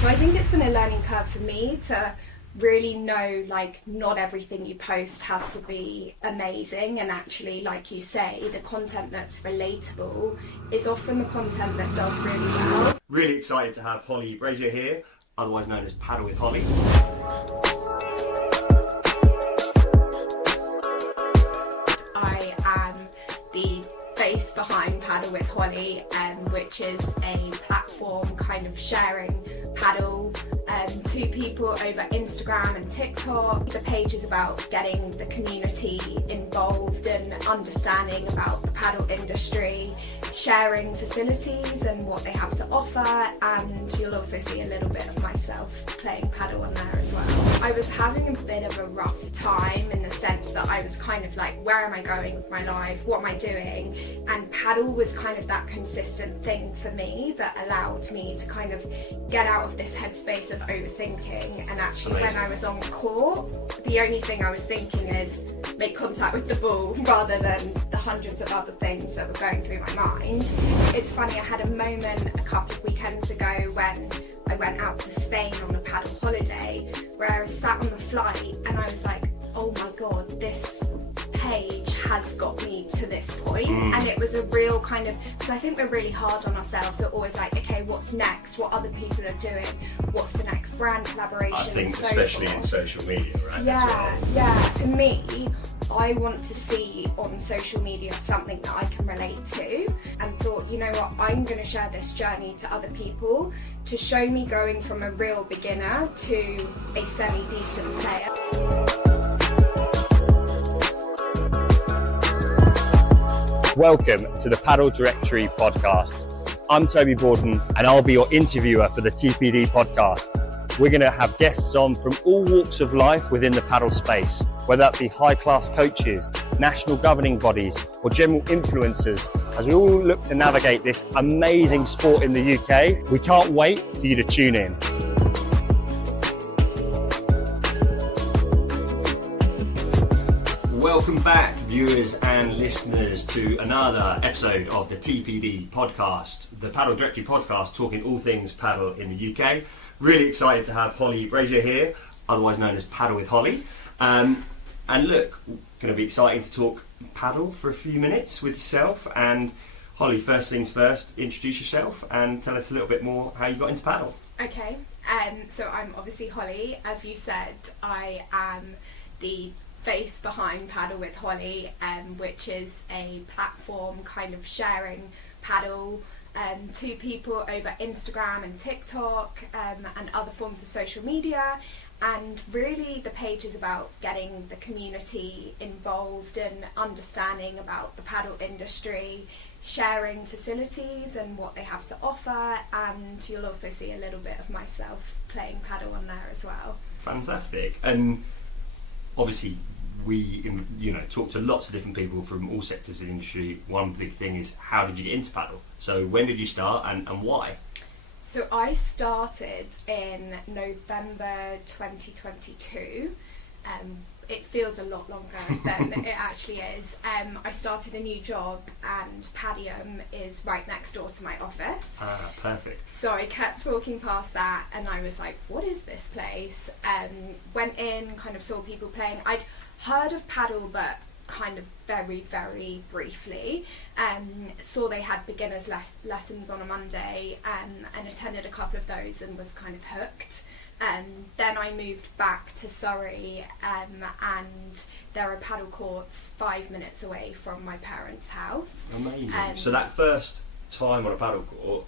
So I think it's been a learning curve for me to really know, like, not everything you post has to be amazing, and actually, like you say, the content that's relatable is often the content that does really well. Really excited to have Holly Brazier here, otherwise known as Padel With Holly. I am the face behind Padel With Holly, which is a platform kind of sharing paddle to people over Instagram and TikTok. The page is about getting the community involved and understanding about the paddle industry, sharing facilities and what they have to offer, and you'll also see a little bit of myself playing paddle on there as well. I was having a bit of a rough time in the sense that I was kind of like, where am I going with my life? What am I doing? And paddle was kind of that consistent thing for me that allowed me to kind of get out of this headspace of overthinking. And actually, Amazing. when I was on court, the only thing I was thinking is make contact with the ball rather than the hundreds of other things that were going through my mind. It's funny, I had a moment a couple of weekends ago when I went out to Spain on a paddle holiday where I was sat on the flight and I was like, oh my god, this page has got me to this point. And it was a real kind of, because I think we're really hard on ourselves. We're always like, okay, what's next? What other people are doing? What's the next brand collaboration? I think and so especially forth. in social media, right? Yeah. To me, I want to see on social media something that I can relate to, and thought, you know what, I'm going to share this journey to other people to show me going from a real beginner to a semi-decent player. Welcome to the Padel Directory Podcast. I'm Toby Bawden and I'll be your interviewer for the TPD Podcast. We're going to have guests on from all walks of life within the paddle space, whether that be high-class coaches, national governing bodies or general influencers, as we all look to navigate this amazing sport in the UK. We can't wait for you to tune in. Welcome back, viewers and listeners, to another episode of the TPD Podcast, the Padel Directory Podcast, talking all things paddle in the UK. Really excited to have Holly Brazier here, otherwise known as Padel With Holly. And look, going to be exciting to talk paddle for a few minutes with yourself. And Holly, first things first, introduce yourself and tell us a little bit more how you got into paddle. Okay, so I'm obviously Holly. As you said, I am the face behind Padel With Holly, which is a platform kind of sharing paddle to people over Instagram and TikTok and other forms of social media. And really the page is about getting the community involved and understanding about the paddle industry, sharing facilities and what they have to offer, and you'll also see a little bit of myself playing paddle on there as well. Fantastic. And obviously we talk to lots of different people from all sectors of the industry. One big thing is, how did you get into paddle? So when did you start and why? So I started in November 2022. It feels a lot longer than it actually is. I started a new job and Padium is right next door to my office. Ah, perfect. So I kept walking past that and I was like, what is this place? Went in, kind of saw people playing. I'd heard of paddle, but kind of very, very briefly. Saw they had beginners lessons on a Monday and attended a couple of those and was kind of hooked. Then I moved back to Surrey and there are paddle courts 5 minutes away from my parents' house. Amazing. So that first time on a paddle court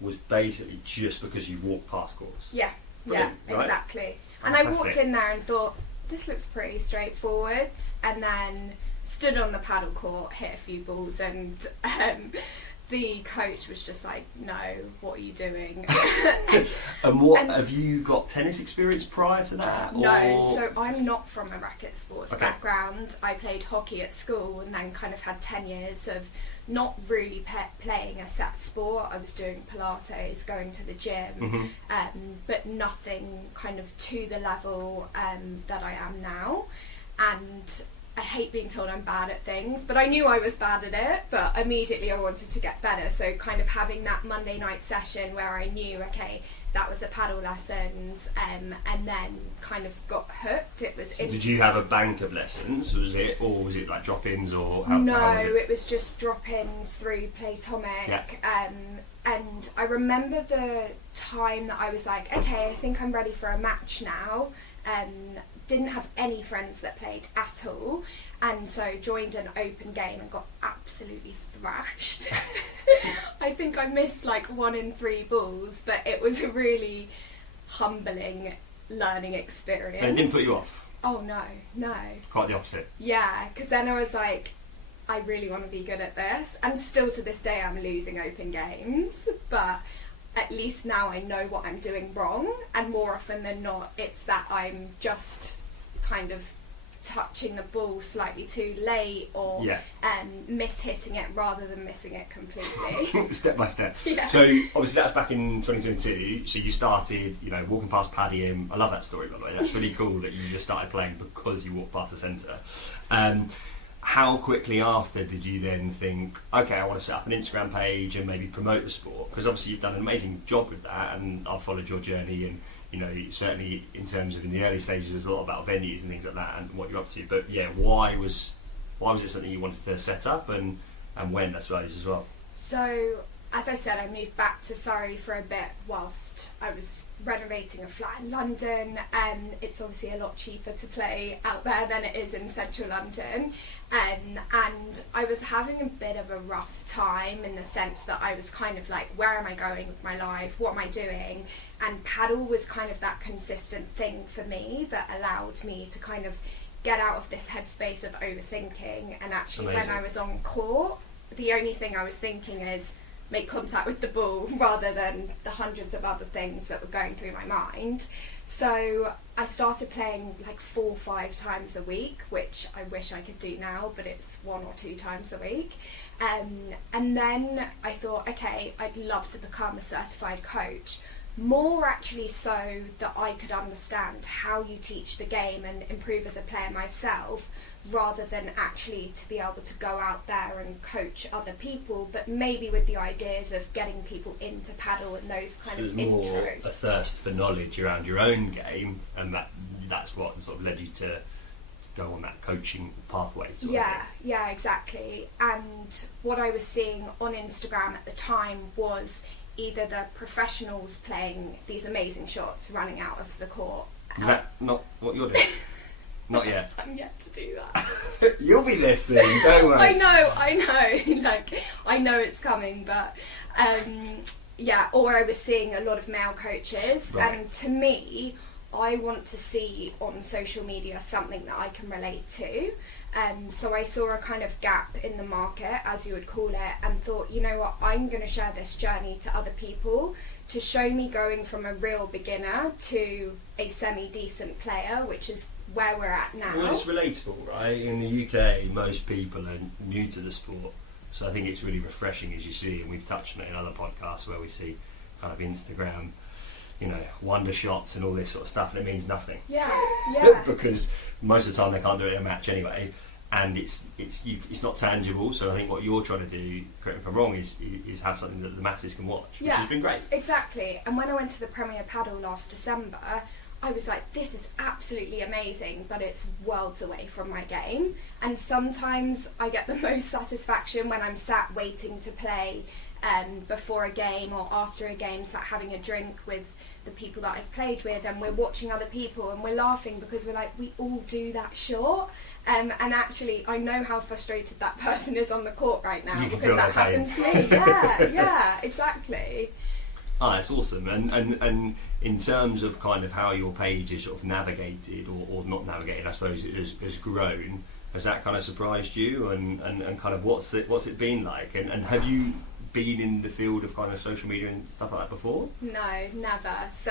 was basically just because you walked past courts? Yeah, Brilliant, yeah, right? exactly. Fantastic. And I walked in there and thought, this looks pretty straightforward, and then stood on the paddle court, hit a few balls, and the coach was just like, no, what are you doing? And have you got tennis experience prior to that? No, so I'm not from a racket sports Okay. background. I played hockey at school and then kind of had 10 years of not really playing a set sport. I was doing Pilates, going to the gym, but nothing kind of to the level that I am now. And I hate being told I'm bad at things, but I knew I was bad at it, but immediately I wanted to get better. So kind of having that Monday night session where I knew, okay, that was the paddle lessons, and then kind of got hooked. It was. So did you have a bank of lessons? Was it like drop-ins or how? No, how was it was just drop-ins through Playtomic. Yeah. And I remember the time that I was like, okay, I think I'm ready for a match now. Didn't have any friends that played at all, and so joined an open game and got absolutely thrashed. I think I missed like 1 in 3 balls, but it was a really humbling learning experience. And it didn't put you off? Oh no. Quite the opposite. Yeah, because then I was like, I really want to be good at this, and still to this day I'm losing open games, but at least now I know what I'm doing wrong, and more often than not it's that I'm just kind of touching the ball slightly too late, or mishitting it rather than missing it completely. Step by step. Yeah. So obviously that's back in 2022, so you started, walking past Paddy in. I love that story, by the way. That's really cool that you just started playing because you walked past the centre. How quickly after did you then think, okay, I want to set up an Instagram page and maybe promote the sport? Because obviously you've done an amazing job with that, and I've followed your journey, and certainly in terms of in the early stages there's a lot about venues and things like that and what you're up to. But yeah, why was it something you wanted to set up, and when, I suppose, as well? So, as I said, I moved back to Surrey for a bit whilst I was renovating a flat in London. It's obviously a lot cheaper to play out there than it is in central London. And I was having a bit of a rough time, in the sense that I was kind of like, where am I going with my life? What am I doing? And paddle was kind of that consistent thing for me that allowed me to kind of get out of this headspace of overthinking. And actually, Amazing. when I was on court, the only thing I was thinking is make contact with the ball rather than the hundreds of other things that were going through my mind. So I started playing like 4 or 5 times a week, which I wish I could do now, but it's 1 or 2 times a week. And then I thought, okay, I'd love to become a certified coach. More actually so that I could understand how you teach the game and improve as a player myself, rather than actually to be able to go out there and coach other people, but maybe with the ideas of getting people into paddle and those kind of There's more intros. a thirst for knowledge around your own game, and that's what sort of led you to go on that coaching pathway. Yeah, exactly. And what I was seeing on Instagram at the time was either the professionals playing these amazing shots running out of the court. Is that not what you're doing? Not yet. I'm yet to do that. You'll be there soon, don't worry. I know. Like, I know it's coming, but or I was seeing a lot of male coaches, right. And to me, I want to see on social media something that I can relate to. So I saw a kind of gap in the market, as you would call it, and thought, you know what, I'm going to share this journey to other people to show me going from a real beginner to a semi-decent player, which is where we're at now. Well, it's relatable, right? In the UK, most people are new to the sport, so I think it's really refreshing, as you see, and we've touched on it in other podcasts where we see kind of Instagram, wonder shots and all this sort of stuff, and it means nothing. Yeah. Because most of the time they can't do it in a match anyway, and it's not tangible. So I think what you're trying to do, correct me if I'm wrong, is have something that the masses can watch, which has been great. Exactly. And when I went to the Premier Padel last December, I was like, this is absolutely amazing, but it's worlds away from my game. And sometimes I get the most satisfaction when I'm sat waiting to play before a game or after a game, sat having a drink with the people that I've played with, and we're watching other people and we're laughing because we're like, we all do that shot. And actually, I know how frustrated that person is on the court right now, because that happens to me. Yeah, exactly. Oh, that's awesome. And in terms of kind of how your page is sort of navigated or not navigated, I suppose it has grown, has that kind of surprised you? And kind of what's it been like? And have you been in the field of kind of social media and stuff like that before? No, never. So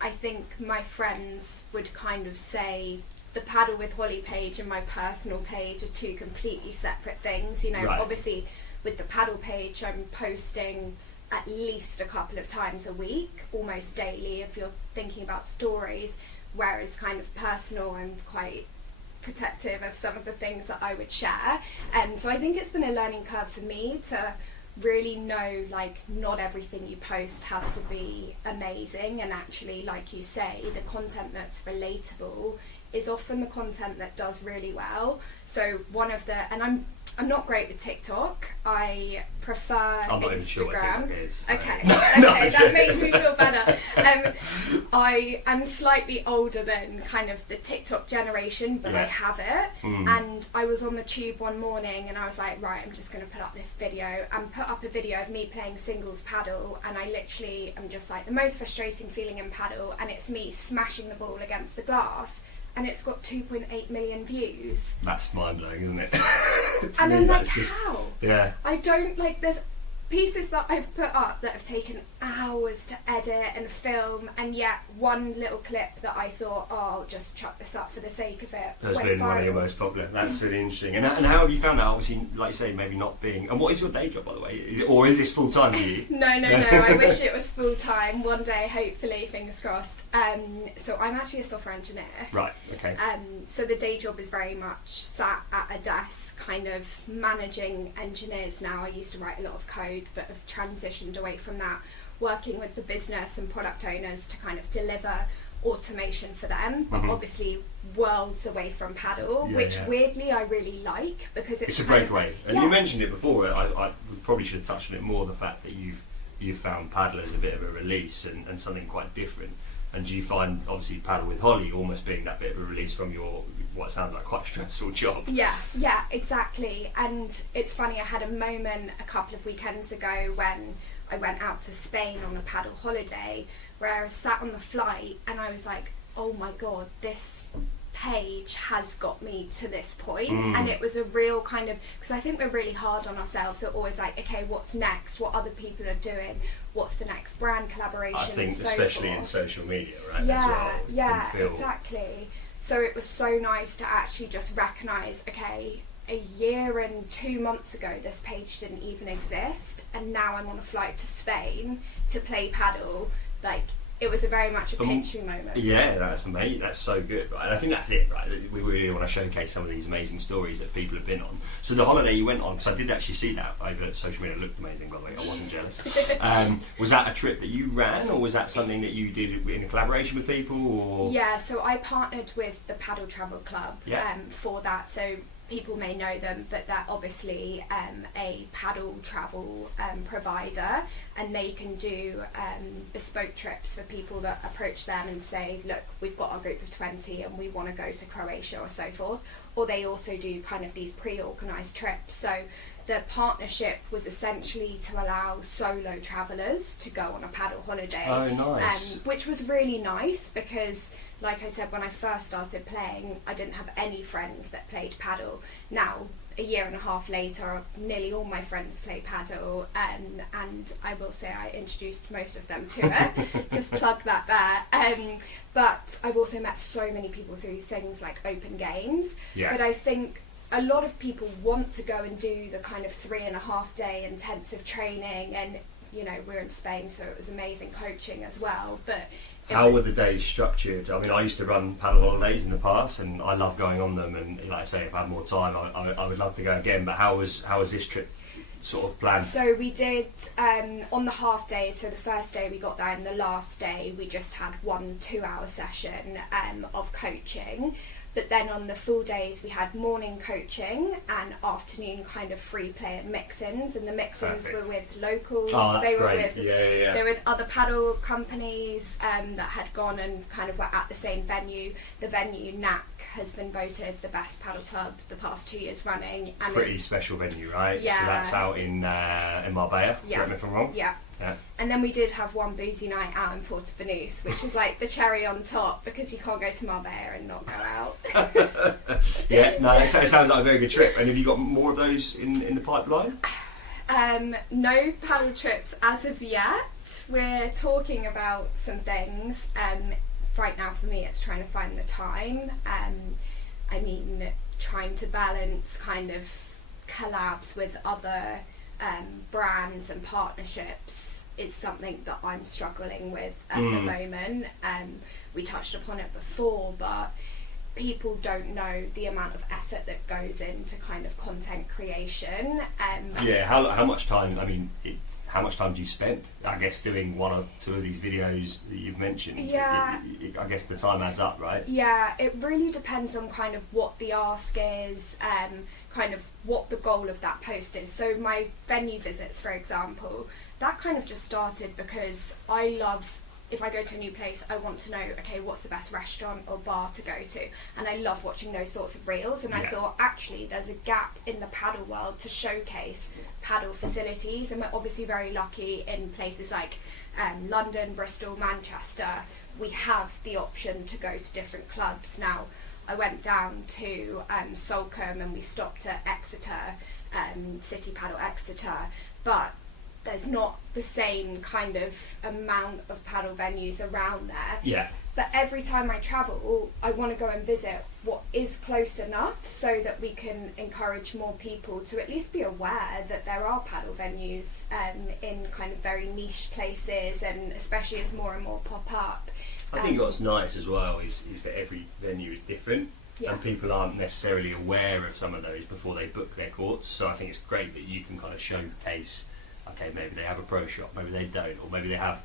I think my friends would kind of say the Padel With Holly page and my personal page are 2 completely separate things. Right. Obviously with the Padel page I'm posting at least a couple of times a week, almost daily if you're thinking about stories, whereas kind of personal, I'm quite protective of some of the things that I would share. So I think it's been a learning curve for me to really know, like, not everything you post has to be amazing, and actually, like you say, the content that's relatable is often the content that does really well. So and I'm not great with TikTok. I prefer I'm not Instagram. even sure what TikTok is. Okay, No, that makes me feel better. I am slightly older than kind of the TikTok generation, but I have it. And I was on the tube one morning and I was like, right, I'm just going to put up this video, and put up a video of me playing singles paddle, and I literally am just like, the most frustrating feeling in paddle, and it's me smashing the ball against the glass, and it's got 2.8 million views. That's mind-blowing, isn't it? And I'm like, how? Yeah. I don't, like, there's pieces that I've put up that have taken hours to edit and film, and yet one little clip that I thought, oh, I'll just chuck this up for the sake of it, That's went been one of your viral. most popular. That's really interesting. And how have you found that? Obviously, like you say, maybe not being... And what is your day job, by the way? Or is this full-time for you? No, I wish it was full-time. One day, hopefully, fingers crossed. So I'm actually a software engineer. Right, okay. So the day job is very much sat at a desk, kind of managing engineers now. I used to write a lot of code, but have transitioned away from that, working with the business and product owners to kind of deliver automation for them, but obviously worlds away from paddle, which weirdly I really like, because it's a great way. And you mentioned it before. I probably should have touched on it more, the fact that you've found paddle as a bit of a release and something quite different. And do you find, obviously, Padel with Holly almost being that bit of a release from your, what sounds like quite a stressful job? Yeah, exactly. And it's funny, I had a moment a couple of weekends ago when I went out to Spain on a paddle holiday, where I was sat on the flight and I was like, oh my God, this page has got me to this point. And it was a real kind of, because I think we're really hard on ourselves, so always like, okay, what's next, what other people are doing, what's the next brand collaboration, I think so especially forth. in social media, right? Yeah, exactly. So it was so nice to actually just recognise, okay, a year and 2 months ago this page didn't even exist, and now I'm on a flight to Spain to play paddle. Like, it was very much a pinch me moment. Yeah, that's amazing. That's so good, right? And I think that's it, right? We really want to showcase some of these amazing stories that people have been on. So the holiday you went on, because I did actually see that over social media, it looked amazing, by the way, I wasn't jealous. Was that a trip that you ran, or was that something that you did in a collaboration with people? Or? Yeah, so I partnered with the Padel Travel Club for that. So people may know them, but they're obviously a paddle travel provider, and they can do bespoke trips for people that approach them and say, look, we've got our group of 20 and we want to go to Croatia or so forth. Or they also do kind of these pre-organised trips. So the partnership was essentially to allow solo travellers to go on a paddle holiday. Oh, nice. Which was really nice because, like I said, when I first started playing, I didn't have any friends that played paddle. Now, a year and a half later, nearly all my friends play paddle, and I will say I introduced most of them to it. Just plug that there. But I've also met so many people through things like open games. Yeah. But I think a lot of people want to go and do the kind of 3.5 day intensive training, and you know, we're in Spain, so it was amazing coaching as well. But how were the days structured? I mean, I used to run paddle holidays in the past, and I love going on them. And like I say, if I had more time, I would love to go again. But how was this trip sort of planned? So we did on the half day. So the first day we got there, and the last day we just had 1 2-hour session of coaching. But then on the full days we had morning coaching and afternoon kind of free play and mix-ins, and the mix-ins were with locals. Oh, that's they were great. with They were with other paddle companies that had gone and kind of were at the same venue. The venue, NAC, has been voted the best paddle club the past 2 years running. And pretty special venue, right? Yeah. So that's out in Marbella. Yeah. Correct me if I'm wrong. Yeah. Yeah. And then we did have one boozy night out in Porto Banús, which was like the cherry on top, because you can't go to Marbella and not go out. Yeah, no, it sounds like a very good trip. And have you got more of those in the pipeline? No paddle trips as of yet. We're talking about some things. Right now for me it's trying to find the time. I mean, trying to balance kind of collabs with other brands and partnerships is something that I'm struggling with at the moment. We touched upon it before, but people don't know the amount of effort that goes into kind of content creation. How much time? I mean, how much time do you spend? I guess doing one or two of these videos that you've mentioned. Yeah. I guess the time adds up, right? Yeah, it really depends on kind of what the ask is, kind of what the goal of that post is. So my venue visits, for example, that kind of just started because I love, if I go to a new place, I want to know, okay, what's the best restaurant or bar to go to? And I love watching those sorts of reels. And I thought, actually, there's a gap in the paddle world to showcase paddle facilities. And we're obviously very lucky in places like London, Bristol, Manchester. We have the option to go to different clubs. Now, I went down to Salcombe and we stopped at Exeter, City Paddle Exeter, but there's not the same kind of amount of paddle venues around there. Yeah. But every time I travel, I want to go and visit what is close enough so that we can encourage more people to at least be aware that there are paddle venues in kind of very niche places, and especially as more and more pop up. I think what's nice as well is that every venue is different. Yeah. And people aren't necessarily aware of some of those before they book their courts. So I think it's great that you can kind of showcase, okay, maybe they have a pro shop, maybe they don't, or maybe they have,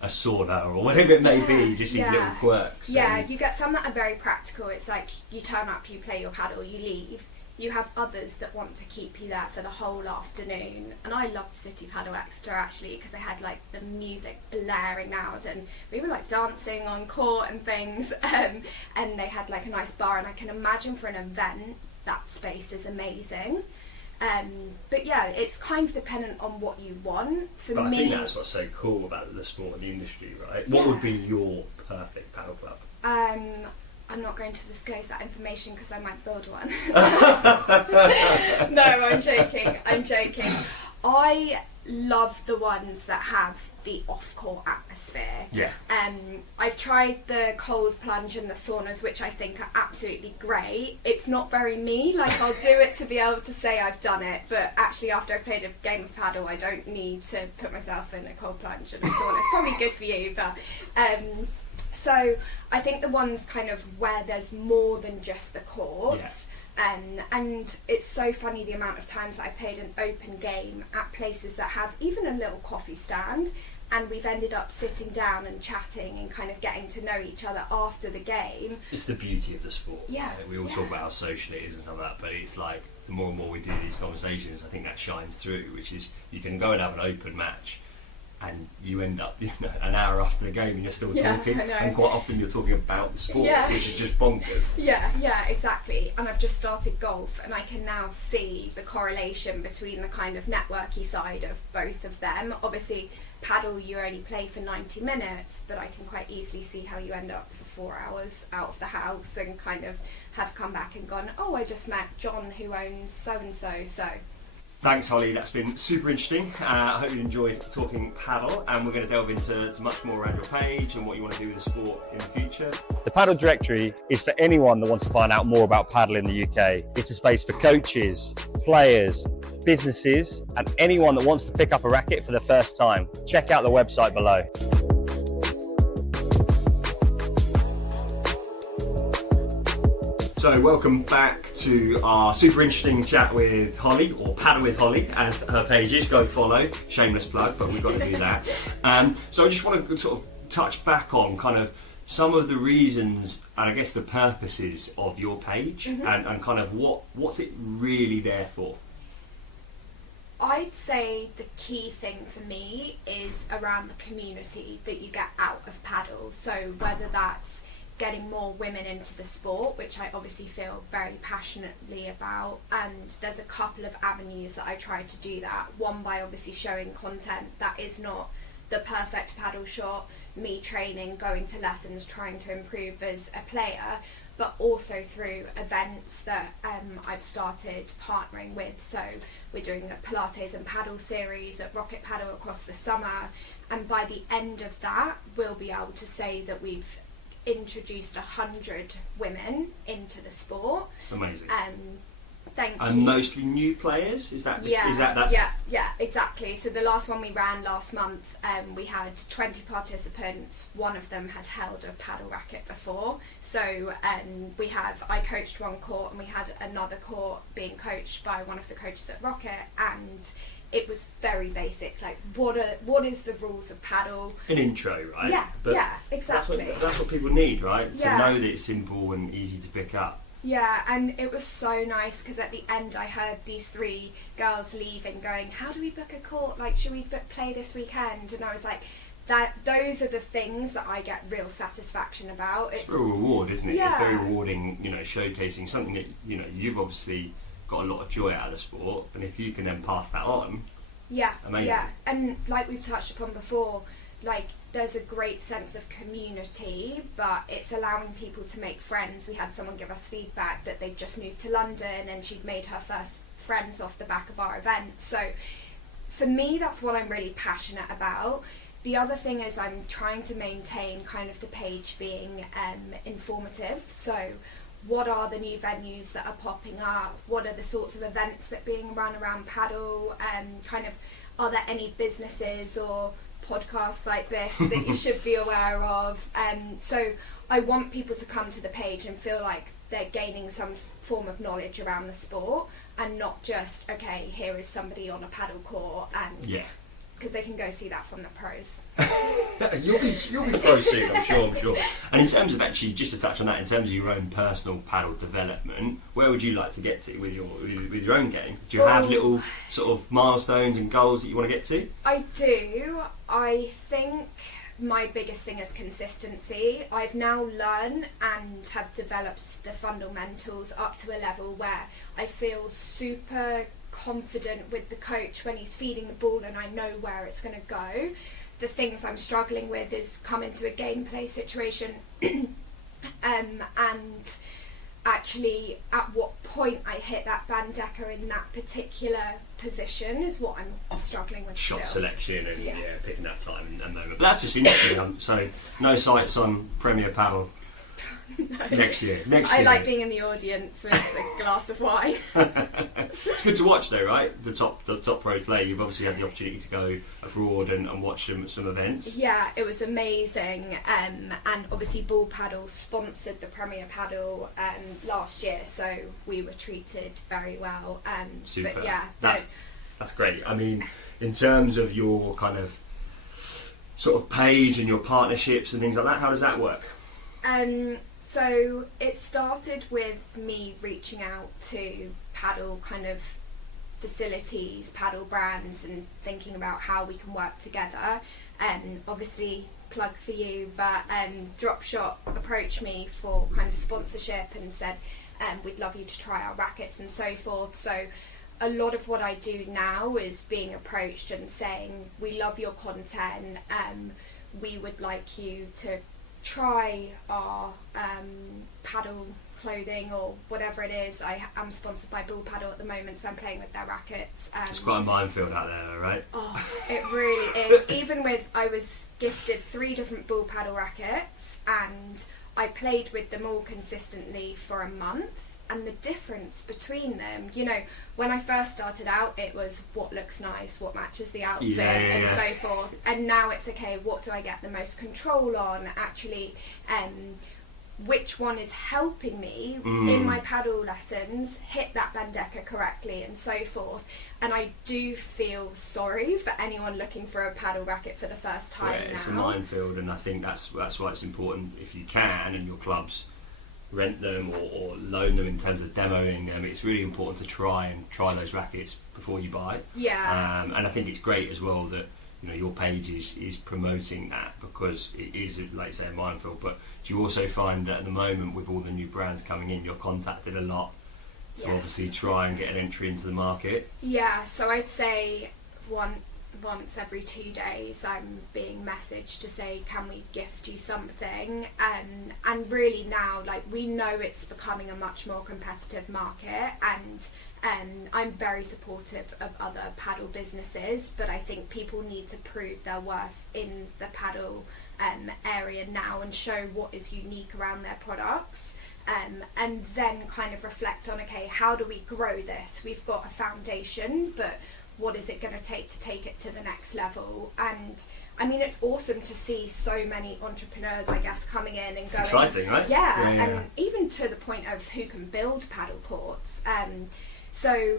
a sauna or whatever it may be, just these little quirks. Yeah, you get some that are very practical. It's like you turn up, you play your paddle, you leave. You have others that want to keep you there for the whole afternoon. And I loved City Paddle Exeter actually, because they had like the music blaring out and we were like dancing on court and things. And they had like a nice bar, and I can imagine for an event that space is amazing. But yeah, it's kind of dependent on what you want. But I think that's what's so cool about the sport and the industry, right? What would be your perfect paddle club? I'm not going to disclose that information because I might build one. No, I'm joking. I love the ones that have the off-court atmosphere. Yeah. I've tried the cold plunge and the saunas, which I think are absolutely great. It's not very me. Like, I'll do it to be able to say I've done it, but actually after I've played a game of paddle, I don't need to put myself in a cold plunge and a sauna. It's probably good for you, but... So I think the ones kind of where there's more than just the courts. And it's so funny the amount of times that I played an open game at places that have even a little coffee stand, and we've ended up sitting down and chatting and kind of getting to know each other after the game. It's the beauty of the sport. Yeah. We all talk about how social it is and stuff like that, but it's like the more and more we do these conversations, I think that shines through, which is you can go and have an open match and you end up an hour after the game and you're still talking, and quite often you're talking about the sport, which is just bonkers. Yeah, exactly. And I've just started golf, and I can now see the correlation between the kind of networky side of both of them. Obviously paddle you only play for 90 minutes, but I can quite easily see how you end up for 4 hours out of the house and kind of have come back and gone, oh, I just met John who owns so-and-so, so... Thanks, Holly. That's been super interesting. I hope you enjoyed talking paddle, and we're going to delve into much more around your page and what you want to do with the sport in the future. The Paddle Directory is for anyone that wants to find out more about paddle in the UK. It's a space for coaches, players, businesses, and anyone that wants to pick up a racket for the first time. Check out the website below. So welcome back to our super interesting chat with Holly, or Padel with Holly, as her page is. Go follow. Shameless plug, but we've got to do that. So I just want to sort of touch back on kind of some of the reasons and I guess the purposes of your page, and kind of what's it really there for? I'd say the key thing for me is around the community that you get out of paddle. So whether that's getting more women into the sport, which I obviously feel very passionately about, and there's a couple of avenues that I try to do that. One, by obviously showing content that is not the perfect paddle shot, me training, going to lessons, trying to improve as a player, but also through events that I've started partnering with. So we're doing the Pilates and Paddle series at Rocket Paddle across the summer, and by the end of that we'll be able to say that we've introduced 100 women into the sport. It's amazing. Thank And you. mostly new players? That's... Yeah, exactly. So the last one we ran last month, we had 20 participants. One of them had held a paddle racket before. So I coached one court, and we had another court being coached by one of the coaches at Rocket, and it was very basic, like what is the rules of paddle? An intro, right? Yeah, But yeah, exactly. That's what people need, right? Yeah. To know that it's simple and easy to pick up. Yeah, and it was so nice because at the end I heard these 3 girls leaving going, how do we book a court? Like, should we play this weekend? And I was like, those are the things that I get real satisfaction about. It's a real reward, isn't it? Yeah. It's very rewarding, showcasing something that, you've obviously got a lot of joy out of the sport, and if you can then pass that on, yeah, amazing. Yeah, and like we've touched upon before, like there's a great sense of community, but it's allowing people to make friends. We had someone give us feedback that they'd just moved to London and she'd made her first friends off the back of our event. So for me, that's what I'm really passionate about. The other thing is I'm trying to maintain kind of the page being informative. So what are the new venues that are popping up? What are the sorts of events that are being run around paddle? Are there any businesses or podcasts like this that you should be aware of? So I want people to come to the page and feel like they're gaining some form of knowledge around the sport, and not just, okay, here is somebody on a paddle court, and because they can go see that from the pros. You'll be pro soon, I'm sure. And in terms of, actually, just to touch on that, in terms of your own personal paddle development, where would you like to get to with your own game? Do you have little sort of milestones and goals that you want to get to? I do. I think my biggest thing is consistency. I've now learned and have developed the fundamentals up to a level where I feel super confident with the coach when he's feeding the ball and I know where it's going to go. The things I'm struggling with is come into a gameplay situation and actually at what point I hit that bandecker in that particular position is what I'm struggling with. Shot still. selection and picking that time and moment. But that's just interesting. So no sights on Premier Paddle next year. I like being in the audience with a glass of wine. It's good to watch though, right? The top pros play. You've obviously had the opportunity to go abroad and watch them at some events. Yeah, it was amazing. And obviously Ball Paddle sponsored the Premier Paddle last year, so we were treated very well. Super. But yeah, that's great. I mean, in terms of your kind of sort of page and your partnerships and things like that, how does that work? So it started with me reaching out to paddle kind of facilities, paddle brands, and thinking about how we can work together. Obviously, plug for you, but Dropshot approached me for kind of sponsorship and said, we'd love you to try our rackets and so forth. So a lot of what I do now is being approached and saying, we love your content, we would like you to try our paddle clothing or whatever it is. I'm sponsored by Bull Paddle at the moment, so I'm playing with their rackets. It's quite a minefield out there, right? Oh, it really is. Even with, I was gifted 3 different Bull Paddle rackets and I played with them all consistently for a month, and the difference between them, when I first started out, it was what looks nice, what matches the outfit, and so forth. And now it's, okay, what do I get the most control on? Actually, which one is helping me in my paddle lessons hit that bandecker correctly, and so forth. And I do feel sorry for anyone looking for a paddle racket for the first time now. It's a minefield, and I think that's why it's important, if you can, and your clubs rent them or loan them in terms of demoing them, it's really important to try those rackets before you buy. And I think it's great as well that your page is promoting that, because it is, like you say, a minefield. But do you also find that at the moment, with all the new brands coming in, you're contacted a lot to obviously try and get an entry into the market? So I'd say once every 2 days I'm being messaged to say, can we gift you something? And really now, we know it's becoming a much more competitive market, and I'm very supportive of other paddle businesses, but I think people need to prove their worth in the paddle area now and show what is unique around their products, and then kind of reflect on, okay, how do we grow this? We've got a foundation, but what is it going to take it to the next level? And I mean, it's awesome to see so many entrepreneurs, I guess, coming in and going. It's exciting, right? Yeah, and even to the point of who can build paddle courts. So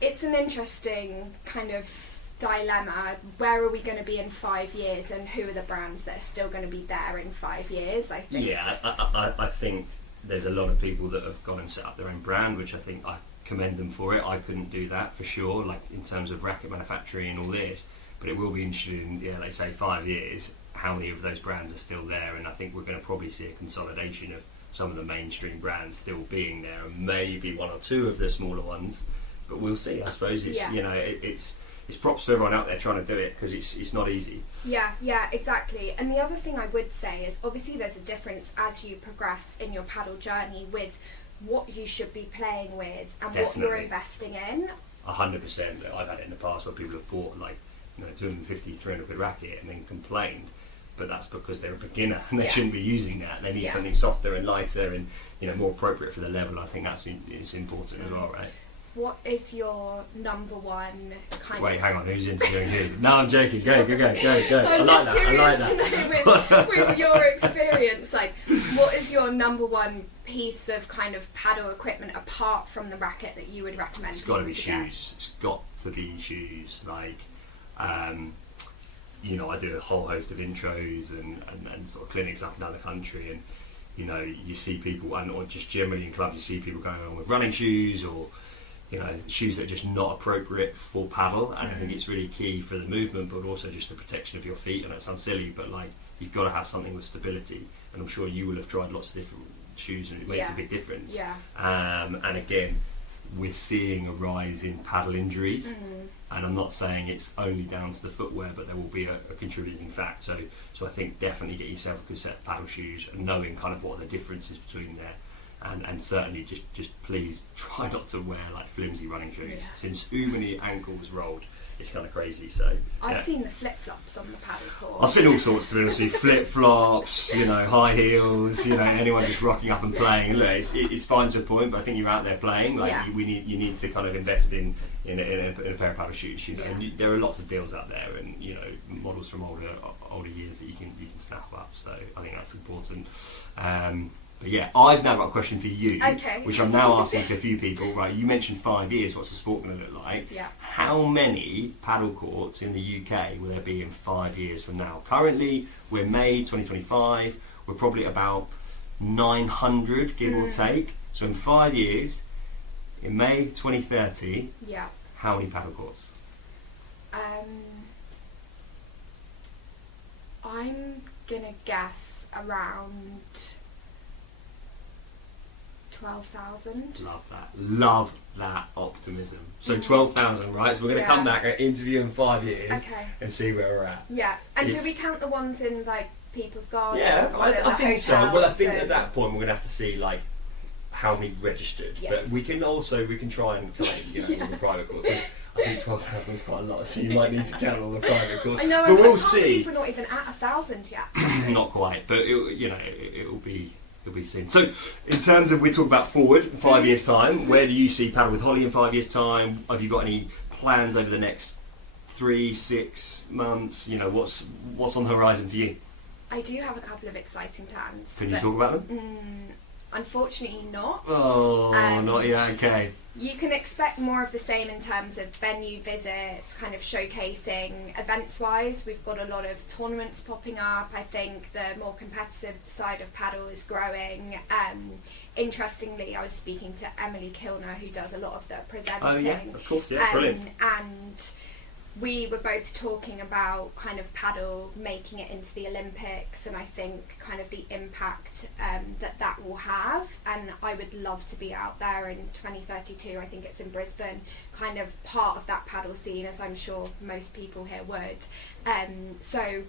it's an interesting kind of dilemma. Where are we going to be in 5 years, and who are the brands that are still going to be there in 5 years, I think. Yeah, I think there's a lot of people that have gone and set up their own brand, which I think I commend them for it. I couldn't do that for sure, like in terms of racket manufacturing and all this, but it will be interesting, let's say 5 years, how many of those brands are still there. And I think we're going to probably see a consolidation of some of the mainstream brands still being there, and maybe one or two of the smaller ones, but we'll see. I suppose it's it's props to everyone out there trying to do it, because it's not easy. Yeah, exactly. And the other thing I would say is, obviously there's a difference as you progress in your paddle journey with what you should be playing with and Definitely. what you're investing in. 100%. I've had it in the past where people have bought like 250, 300 quid racket and then complained, but that's because they're a beginner and they shouldn't be using that. They need something softer and lighter and more appropriate for the level. I think it's important as well, right? What is your number one kind Wait, of... hang on, who's interviewing here? No, I'm joking. Go. I'm just curious to know with your experience, like, what is your number one piece of kind of paddle equipment apart from the racket that you would recommend? It's got to be shoes. It's got to be shoes. Like, I do a whole host of intros and sort of clinics up and down the country, and you see people, or just generally in clubs, you see people going on with running shoes or shoes that are just not appropriate for paddle. And I think it's really key for the movement, but also just the protection of your feet. And that sounds silly, but like, you've got to have something with stability. And I'm sure you will have tried lots of different shoes, and it makes a big difference. And again, we're seeing a rise in paddle injuries, and I'm not saying it's only down to the footwear, but there will be a contributing fact. So I think definitely get yourself a good set of paddle shoes, and knowing kind of what the difference is between there. And certainly just please try not to wear like flimsy running shoes. Since too many ankles rolled, it's kind of crazy. So I've seen the flip-flops on the paddle court. I've seen all sorts, to be honest with you. Flip-flops, high heels, anyone just rocking up and playing. Look, it's fine to a point, but I think you're out there playing. Like you need to kind of invest in a pair of paddle shoes. And there are lots of deals out there, and models from older years that you can snap up. So I think that's important. But yeah, I've now got a question for you, which I'm now asking for a few people. Right, you mentioned 5 years. What's the sport going to look like? Yeah. How many paddle courts in the UK will there be in 5 years from now? Currently, we're May 2025. We're probably about 900, give or take. So in 5 years, in May 2030, how many paddle courts? I'm gonna guess around 12,000. Love that optimism. So 12,000, right? So we're going to come back and interview in 5 years and see where we're at. Yeah. And do we count the ones in like people's gardens? Yeah, I think so. Well, I think at that point we're going to have to see like how many registered. But we can try and count all the private courts. I think 12,000 is quite a lot, so you might need to count all the private courts. I know, but we'll I see. can't believe we're not even at 1,000 yet. Not quite, but it'll be soon. So, in terms of, we talk about forward in 5 years' time, where do you see Padel With Holly in 5 years' time? Have you got any plans over the next 3-6 months? What's on the horizon for you? I do have a couple of exciting plans. Can you talk about them? Unfortunately not. Oh, not yet, okay. You can expect more of the same in terms of venue visits, kind of showcasing. Events-wise, we've got a lot of tournaments popping up. I think the more competitive side of paddle is growing. Interestingly, I was speaking to Emily Kilner, who does a lot of the presenting. Oh yeah, of course, yeah, brilliant. And we were both talking about kind of paddle making it into the Olympics, and I think kind of the impact that will have. And I would love to be out there in 2032. I think it's in Brisbane, kind of part of that paddle scene, as I'm sure most people here would. So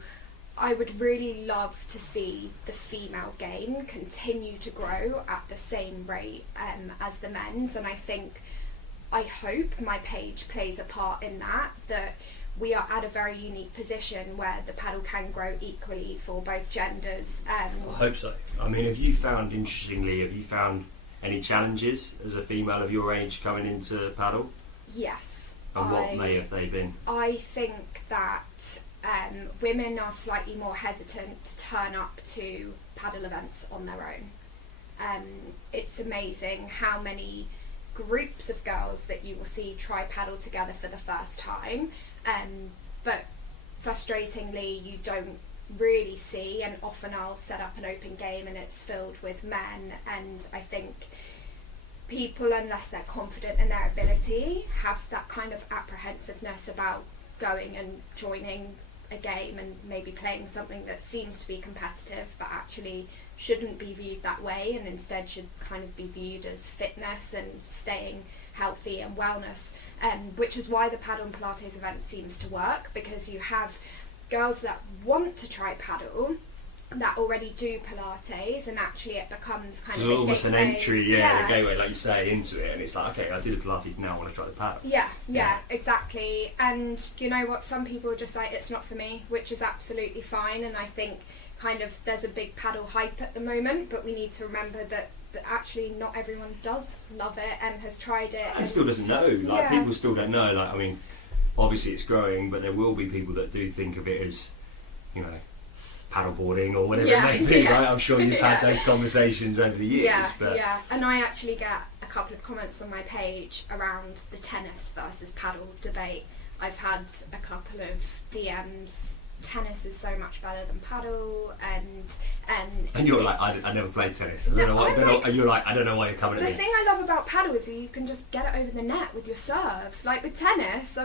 I would really love to see the female game continue to grow at the same rate as the men's, and I hope my page plays a part in that we are at a very unique position where the paddle can grow equally for both genders. I hope so. I mean, have you found any challenges as a female of your age coming into paddle? Yes. And what may have they been? I think that women are slightly more hesitant to turn up to paddle events on their own. It's amazing how many groups of girls that you will see try paddle together for the first time, but frustratingly you don't really see, and often I'll set up an open game and it's filled with men, and I think people, unless they're confident in their ability, have that kind of apprehensiveness about going and joining a game and maybe playing something that seems to be competitive but actually shouldn't be viewed that way, and instead should kind of be viewed as fitness and staying healthy and wellness, which is why the paddle and Pilates event seems to work, because you have girls that want to try paddle that already do Pilates, and actually it becomes kind of almost gateway. an entry, a gateway, like you say, into it, and it's like, okay, I do the Pilates now, I want to try the paddle. Yeah, exactly. And you know what, some people are just like, it's not for me, which is absolutely fine, and I think kind of there's a big paddle hype at the moment, but we need to remember that actually not everyone does love it and has tried it. And still doesn't know, like people still don't know, like, I mean, obviously it's growing, but there will be people that do think of it as, you know, paddleboarding or whatever it may be, right? I'm sure you've had those conversations over the years. And I actually get a couple of comments on my page around the tennis versus paddle debate. I've had a couple of DMs, tennis is so much better than paddle, and you're like, I never played tennis. I don't know why you're coming at me. The thing I love about paddle is that you can just get it over the net with your serve. Like with tennis,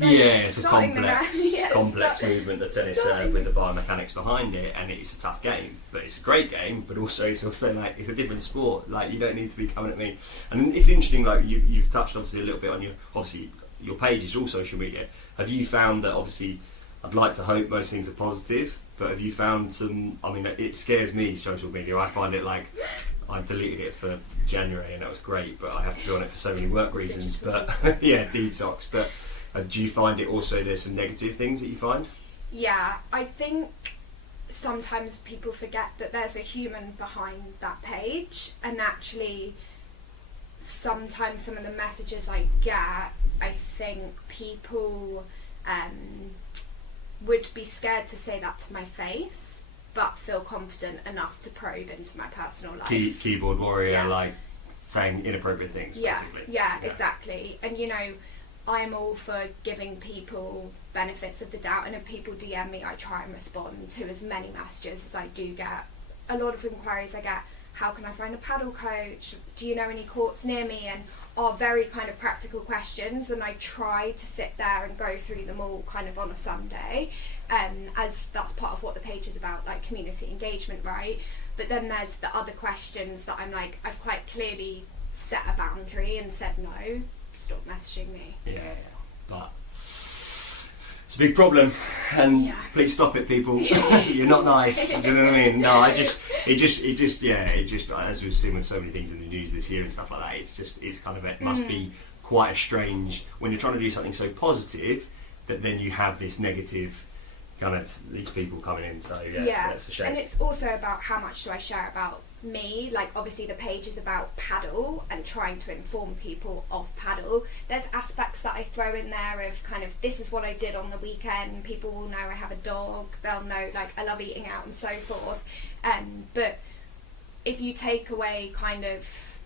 it's a complex movement, the tennis serve, with the biomechanics behind it, and it's a tough game, but it's a great game. But also it's like, it's a different sport. Like, you don't need to be coming at me. And it's interesting, like you've touched obviously a little bit on your page is all social media. Have you found that, obviously, I'd like to hope most things are positive, but have you found some, I mean, it scares me, social media. I find it like, I deleted it for January and that was great, but I have to be on it for so many work reasons. But detox. But do you find it also, there's some negative things that you find? Yeah, I think sometimes people forget that there's a human behind that page, and actually sometimes some of the messages I get, I think people would be scared to say that to my face, but feel confident enough to probe into my personal life. Keyboard warrior, like saying inappropriate things, basically. Yeah, exactly. And you know, I'm all for giving people benefits of the doubt, and if people DM me, I try and respond to as many messages as I do get. A lot of inquiries I get, how can I find a paddle coach? Do you know any courts near me? And are very kind of practical questions, and I try to sit there and go through them all kind of on a Sunday, as that's part of what the page is about, like community engagement, right? But then there's the other questions that I'm like, I've quite clearly set a boundary and said no, stop messaging me. But it's a big problem, and please stop it, people. You're not nice. Do you know what I mean? No, it just as we've seen with so many things in the news this year and stuff like that, it's kind of, it must be quite a strange, when you're trying to do something so positive, that then you have this negative kind of, these people coming in. So that's a shame. And it's also about how much do I share about me. Like, obviously the page is about paddle and trying to inform people of paddle. There's aspects that I throw in there of kind of, this is what I did on the weekend, people will know I have a dog, they'll know like I love eating out and so forth, but if you take away kind of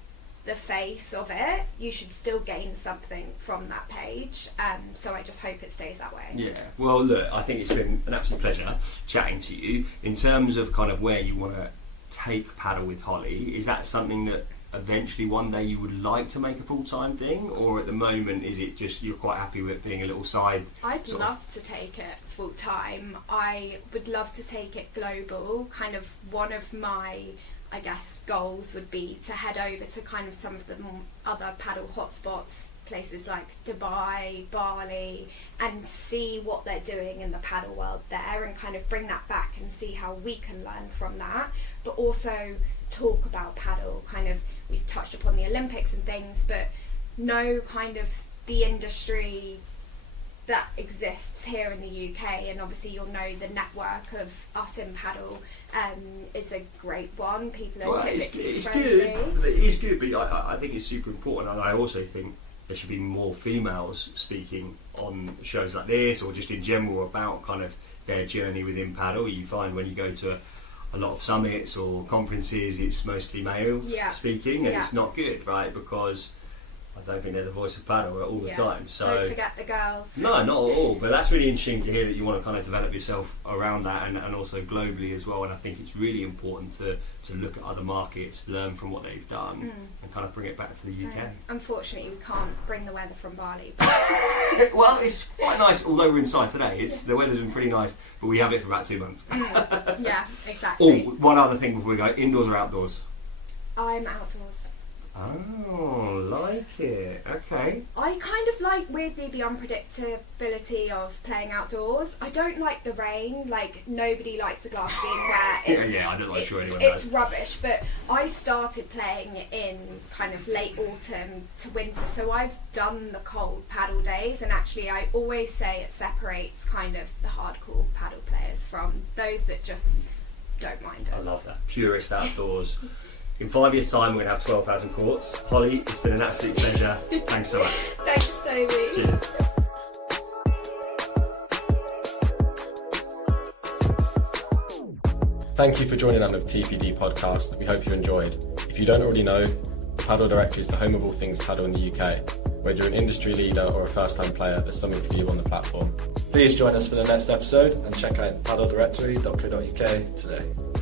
the face of it, you should still gain something from that page, so I just hope it stays that way. Yeah, well look, I think it's been an absolute pleasure chatting to you. In terms of kind of where you want to take Padel with Holly, is that something that eventually one day you would like to make a full-time thing, or at the moment is it just you're quite happy with it being a little side? I'd love to take it full-time. I would love to take it global. Kind of one of my, I guess, goals would be to head over to kind of some of the other paddle hotspots, places like Dubai, Bali, and see what they're doing in the paddle world there, and kind of bring that back and see how we can learn from that, but also talk about paddle. Kind of, we've touched upon the Olympics and things, but know kind of the industry that exists here in the UK, and obviously you'll know the network of us in paddle is a great one. People are typically friendly. It is good, but I think it's super important, and I also think there should be more females speaking on shows like this, or just in general about kind of their journey within paddle. You find when you go to a lot of summits or conferences, it's mostly males speaking, and it's not good, right? Because I don't think they're the voice of paddle all the time. So don't forget the girls. No, not at all. But that's really interesting to hear that you want to kind of develop yourself around that, and also globally as well. And I think it's really important to look at other markets, learn from what they've done, and kind of bring it back to the UK. Unfortunately, we can't bring the weather from Bali. Well, it's quite nice, although we're inside today. The weather's been pretty nice, but we have it for about 2 months. Yeah, exactly. Oh, one other thing before we go, indoors or outdoors? I'm outdoors. Oh, like it. Okay. I kind of like, weirdly, the unpredictability of playing outdoors. I don't like the rain. Like, nobody likes the glass being wet. I'm not sure anyone does. It's does. rubbish. But I started playing in kind of late autumn to winter, so I've done the cold paddle days, and actually I always say it separates kind of the hardcore paddle players from those that just don't mind it. I love that. Purist outdoors. In 5 years' time, we're going to have 12,000 courts. Holly, it's been an absolute pleasure. Thanks so much. Thanks, Toby. Cheers. Thank you for joining on the TPD podcast. We hope you enjoyed. If you don't already know, Padel Directory is the home of all things paddle in the UK. Whether you're an industry leader or a first-time player, there's something for you on the platform. Please join us for the next episode and check out padeldirectory.co.uk today.